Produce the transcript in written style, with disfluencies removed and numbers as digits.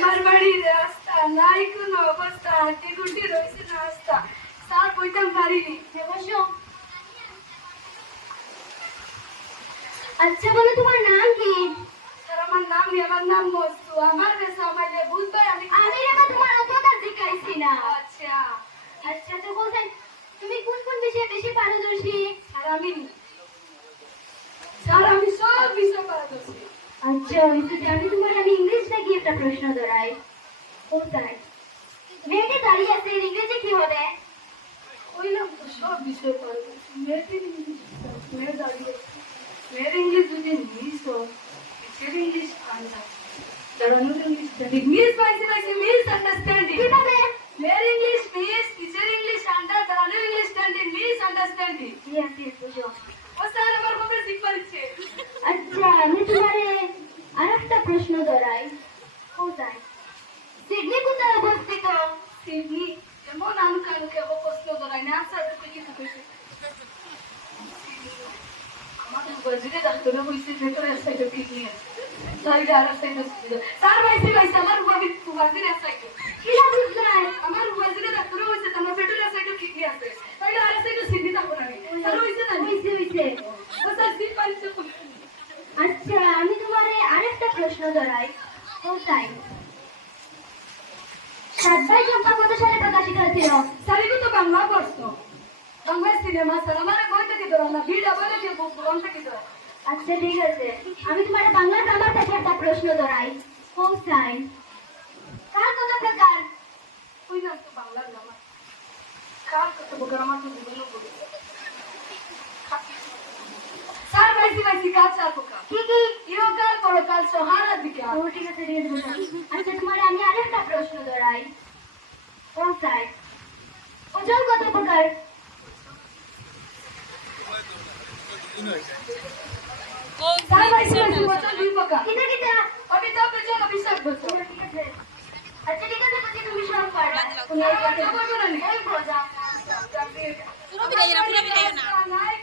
আমার বাড়ির রাস্তা নাই কোনো অবস্থা, হাঁটি গুটি রয়েছে না রাস্তা, স্যার বইতাম পারিনি। বসো। আচ্ছা বলো তোমার নাম কি? স্যার আমার নাম মস্তু। আমার বেশা আমাকে বুঝবে আমি এবার তোমার অতটা শিখাইছি না। আচ্ছা আচ্ছা তো বলতেন তুমি কোন কোন বিষয়ে বেশি পারদর্শী? স্যার আমি সব বিষয় পারদর্শী। আচ্ছা আমি তোমার ইংলিশ নাকি একটা প্রশ্ন ধরাই। কোথায় মেয়েটি দাঁড়িয়ে আছে, ইংরেজি কি হবে? ওইলাম তো সব বিষয় পারদর্শী। মেয়ের দাঁড়িয়ে মেয়ের ইংলিশ যদি মিস হয়, টিচার ইংলিশ আনসার, যারা নো ইংলিশ মিস পাইছে মিস আন্ডারস্ট্যান্ডিং। কিভাবে? মেয়ের English miss, teacher English under, যারা no English standing miss understanding. Yes বুঝো। ও স্যার আমার খুব শিখবার ইচ্ছে। আচ্ছা আমি তোমারে আরেকটা প্রশ্ন ধরাই। কোথায় সিডনি কোথায় অবস্থিত? সিডনি এমন আনুকে প্রশ্ন করাই না, স্যার তো কিছু কইছে আমাদের বাজিরে ডাক্তারে কইছে ভেতরে সাইড কিডনি আছে, সাইডে আর সাইড আছে। স্যার ভাইছে আমার বাজিরে সাইড কি বুঝলাই? আমার বাজিরে ডাক্তারে কইছে তোমার ভেতরে সাইড কিডনি আছে, সাইডে আর সাইড সিডনি থাকো না। স্যার হইছে না? হইছে। ও স্যার সিট পাইছে। আচ্ছা আমি তোমারে আরেকটা প্রশ্ন ধরাই। কোথায় 7 ভাই চম্পা কত সালে প্রকাশিত হয়েছিল? স্যার এগুলো তো বাংলা প্রশ্ন, বাংলা সিনেমা। স্যার আমার বই থেকে ধরো না, ভিড় বলে যে বন থেকে ধরো। আচ্ছা ঠিক আছে, আমি তোমার বাংলা গ্রামার থেকে একটা প্রশ্ন ধরাই। কোথায় কার কত প্রকার? ওই না তো বাংলা গ্রামার, কার কত গ্রামার তো বিভিন্ন বলি। স্যার ভাইছি কাজ চাপকা কি কি? ইহকাল পরকাল সহারা দিকে। ও ঠিক আছে দিয়ে দেবো। আচ্ছা তোমার আমি আরেকটা প্রশ্ন ধরাই। কোথায় ওজন কত প্রকার? স্যার ভাইছি বছর 2 প্রকার। কিটা কিটা? অমিতাভ বচ্চন, অভিষেক বচ্চন। ঠিক আছে। আচ্ছা ঠিক আছে বুঝি তুমি সব পারবা। স্যার আমার তো বলবো না নি। এই বোঝা। চাকরি পুরো বিদায় না, পুরো বিদায় না। নাই